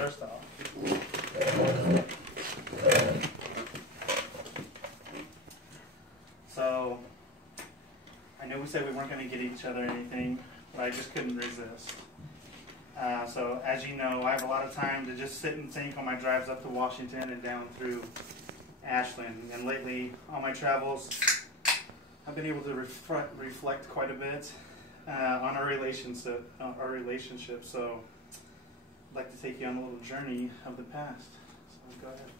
First off, so I know we said we weren't going to get each other anything, but I just couldn't resist. So as you know, I have a lot of time to just sit and think on my drives up to Washington and down through Ashland. And lately, on my travels, I've been able to reflect quite a bit on our relationship. So I'd like to take you on a little journey of the past. So go ahead.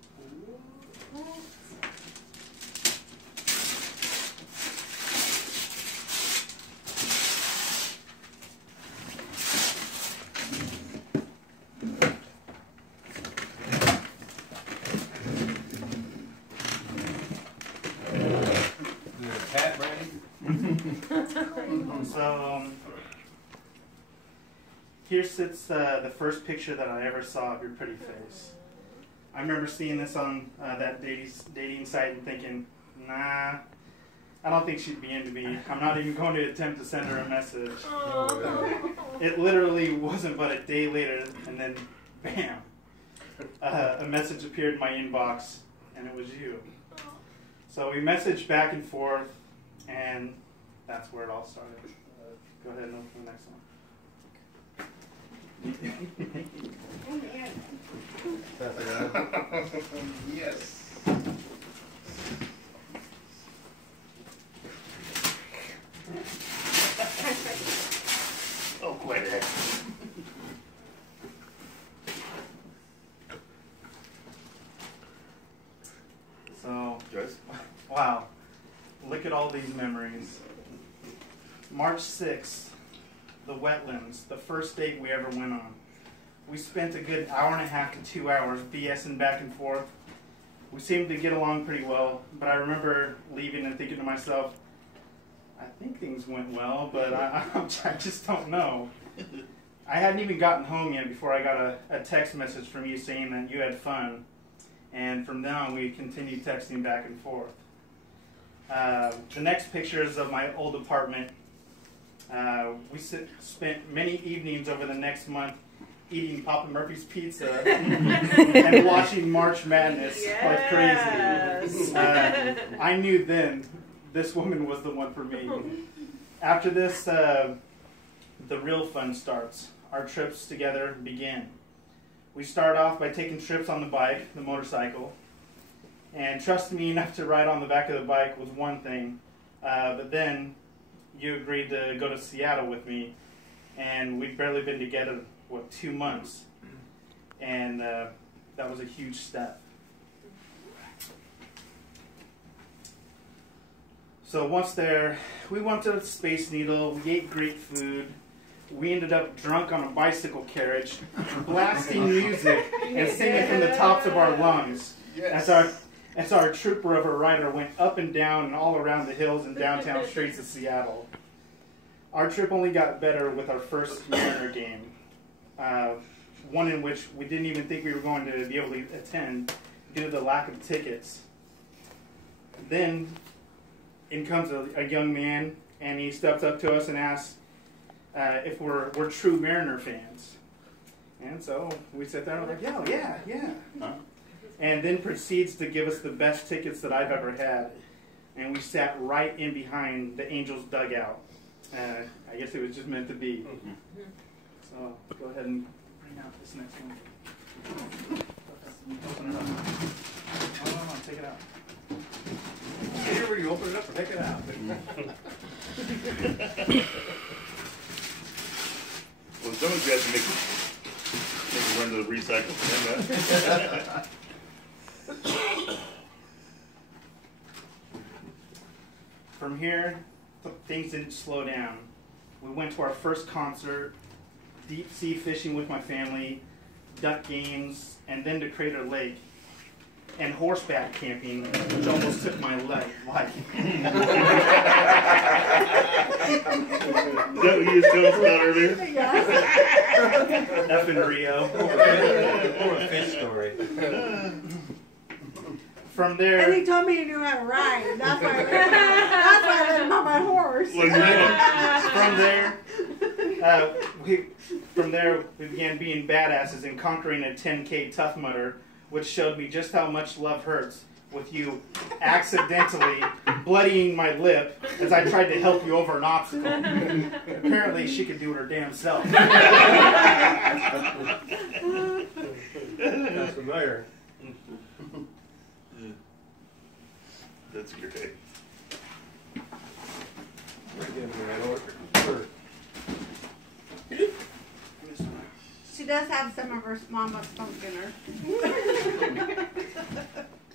So here sits the first picture that I ever saw of your pretty face. I remember seeing this on that dating site and thinking, nah, I don't think she'd be into me. I'm not even going to attempt to send her a message. It literally wasn't but a day later, and then bam, a message appeared in my inbox, and it was you. So we messaged back and forth, and that's where it all started. Go ahead and open the next one. Yes. Oh, quite a heck. So, Joyce? wow, look at all these memories. March 6th, the wetlands, the first date we ever went on. We spent a good hour and a half to 2 hours BSing back and forth. We seemed to get along pretty well, but I remember leaving and thinking to myself, I think things went well, but I just don't know. I hadn't even gotten home yet before I got a text message from you saying that you had fun. And from then on, we continued texting back and forth. The next picture is of my old apartment. We spent many evenings over the next month eating Papa Murphy's pizza and watching March Madness like crazy. I knew then this woman was the one for me. After this, the real fun starts. Our trips together begin. We start off by taking trips on the bike, the motorcycle, and trusted me enough to ride on the back of the bike was one thing, but then you agreed to go to Seattle with me, and we'd barely been together, 2 months, and that was a huge step. So once there, we went to Space Needle, we ate great food, we ended up drunk on a bicycle carriage, blasting music and singing from the tops of our lungs as our trooper of a rider went up and down and all around the hills and downtown streets of Seattle. Our trip only got better with our first Mariner game, one in which we didn't even think we were going to be able to attend due to the lack of tickets. Then in comes a young man, and he steps up to us and asks if we're true Mariner fans. And so we sit there and we're like, yeah. Huh? And then proceeds to give us the best tickets that I've ever had. And we sat right in behind the Angels dugout. I guess it was just meant to be. So go ahead and bring out this next one. Open it up. No, take it out. Here, where you open it up or take it out. Well, some of you guys make it run to the recycle. From here, things didn't slow down. We went to our first concert, deep sea fishing with my family, duck games, and then to Crater Lake, and horseback camping, which almost took my life. Is that what you was telling us about earlier? Up in Rio. Or a fish story. From there, and he told me he knew how to ride. That's why I let him on my horse. from there, From there, we began being badasses and conquering a 10K Tough Mudder, which showed me just how much love hurts, with you accidentally bloodying my lip as I tried to help you over an obstacle. Apparently, she could do it her damn self. That's familiar. That's great. We're getting the right order. She does have some of her mama's funk in her.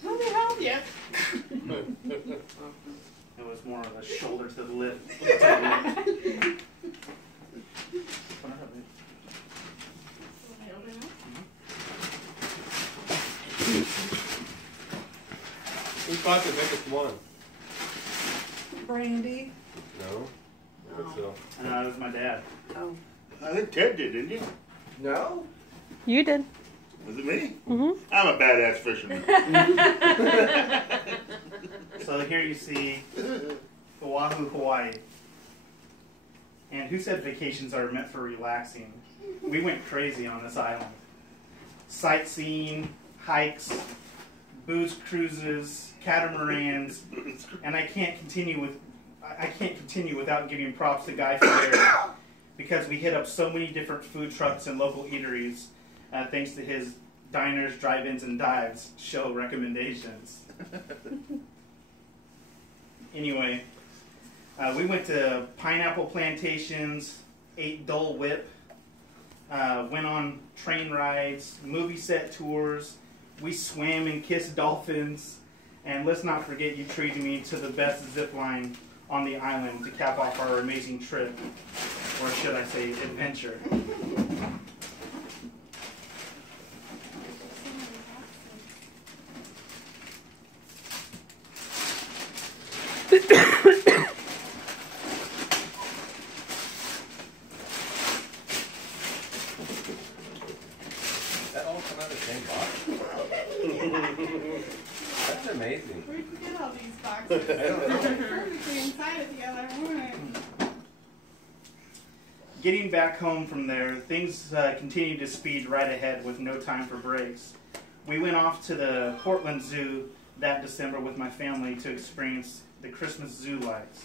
How the hell? Yeah. It was more of a shoulder to the lip. Who thought the biggest one? Brandy. No. I think so. It was my dad. Oh. I think Ted did, didn't you? No? You did. Was it me? Mm-hmm. I'm a badass fisherman. So here you see Oahu, Hawaii. And who said vacations are meant for relaxing? We went crazy on this island. Sightseeing, hikes, booze cruises, catamarans, and I can't continue without giving props to Guy Fieri, because we hit up so many different food trucks and local eateries, thanks to his diners, drive-ins, and dives show recommendations. Anyway, we went to pineapple plantations, ate Dole Whip, went on train rides, movie set tours. We swam and kissed dolphins, and let's not forget you treated me to the best zip line on the island to cap off our amazing trip, or should I say adventure. That all come out of the same box? That's amazing. Where'd you get all these boxes? I don't know. They're perfectly inside it together. Getting back home from there, things continued to speed right ahead with no time for breaks. We went off to the Portland Zoo that December with my family to experience the Christmas zoo lights.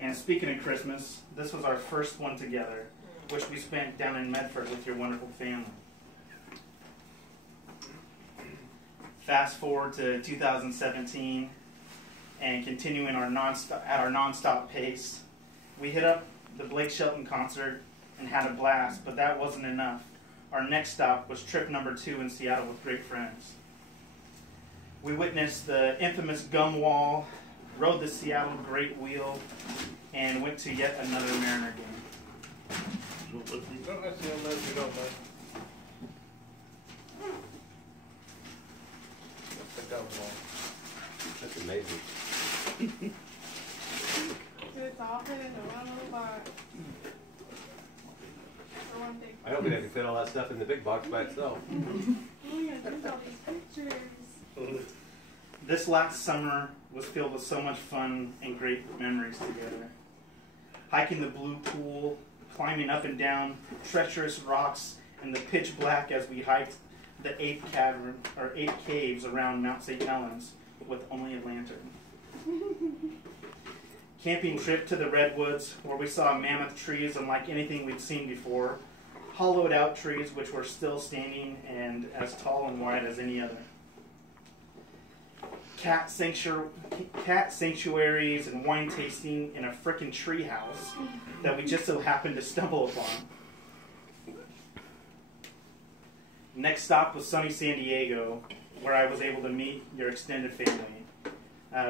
And speaking of Christmas, this was our first one together, which we spent down in Medford with your wonderful family. Fast forward to 2017, and continuing our nonstop pace, we hit up the Blake Shelton concert and had a blast, but that wasn't enough. Our next stop was trip number 2 in Seattle with great friends. We witnessed the infamous gum wall, rode the Seattle Great Wheel, and went to yet another Mariner game. That's amazing. It's all fit into one little box. For one thing. I don't think I can fit all that stuff in the big box by itself. Oh yeah, there's all these pictures. This last summer was filled with so much fun and great memories together. Hiking the Blue Pool, climbing up and down treacherous rocks in the pitch black as we hiked the 8 caves around Mount St. Helens with only a lantern. Camping trip to the Redwoods, where we saw mammoth trees unlike anything we'd seen before, hollowed out trees which were still standing and as tall and wide as any other. Cat sanctuaries and wine tasting in a frickin' tree house that we just so happened to stumble upon. Next stop was sunny San Diego, where I was able to meet your extended family.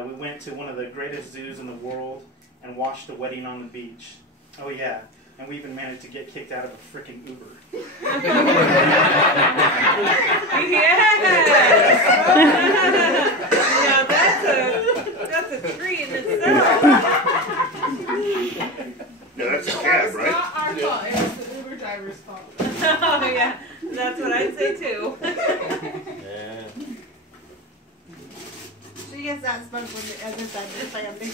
We went to one of the greatest zoos in the world and watched a wedding on the beach. Oh yeah, and we even managed to get kicked out of a frickin' Uber. Now that's a tree in itself. Yeah, that's a It's cab, right? not our fault. It was the Uber driver's fault. Oh yeah, that's what I'd say too. Yeah. So She is that smug as a family.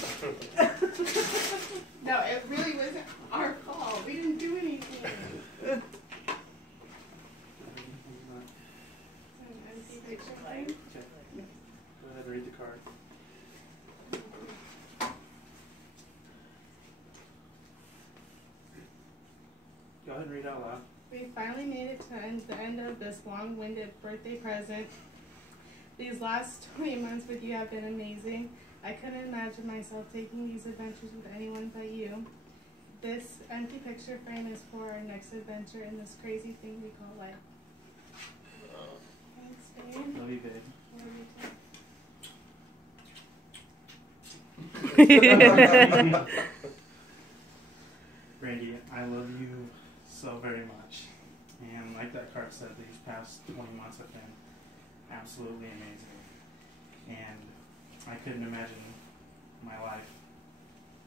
No, it really wasn't our fault. We didn't do anything. An empty picture frame. Okay. Go ahead and read the card. Go ahead and read out loud. We finally made it to the end of this long-winded birthday present. These last 20 months with you have been amazing. I couldn't imagine myself taking these adventures with anyone but you. This empty picture frame is for our next adventure in this crazy thing we call life. Thanks, babe. Love you, babe. Randy, I love you so very much. And like that card said, these past 20 months have been absolutely amazing. And I couldn't imagine my life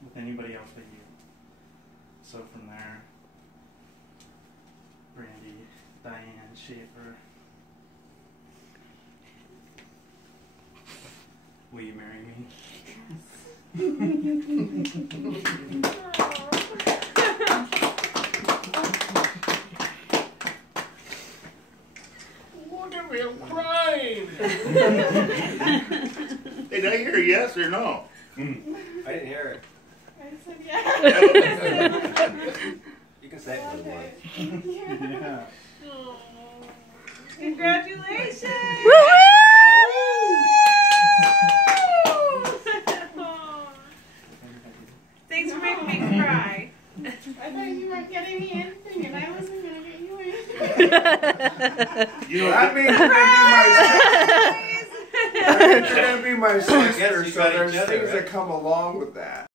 with anybody else but you. So from there, Brandy, Diane, Schaefer, will you marry me? Look at me, I'm crying. Hey, did I hear a yes or no? I didn't hear it. I said yeah. You can say it for the one. Yeah. Congratulations! Thanks for making me cry. I thought you weren't getting me anything, and I wasn't gonna get you anything. You know, That means you're gonna be my sister, Guess so you got there's each other, things right? that come along with that.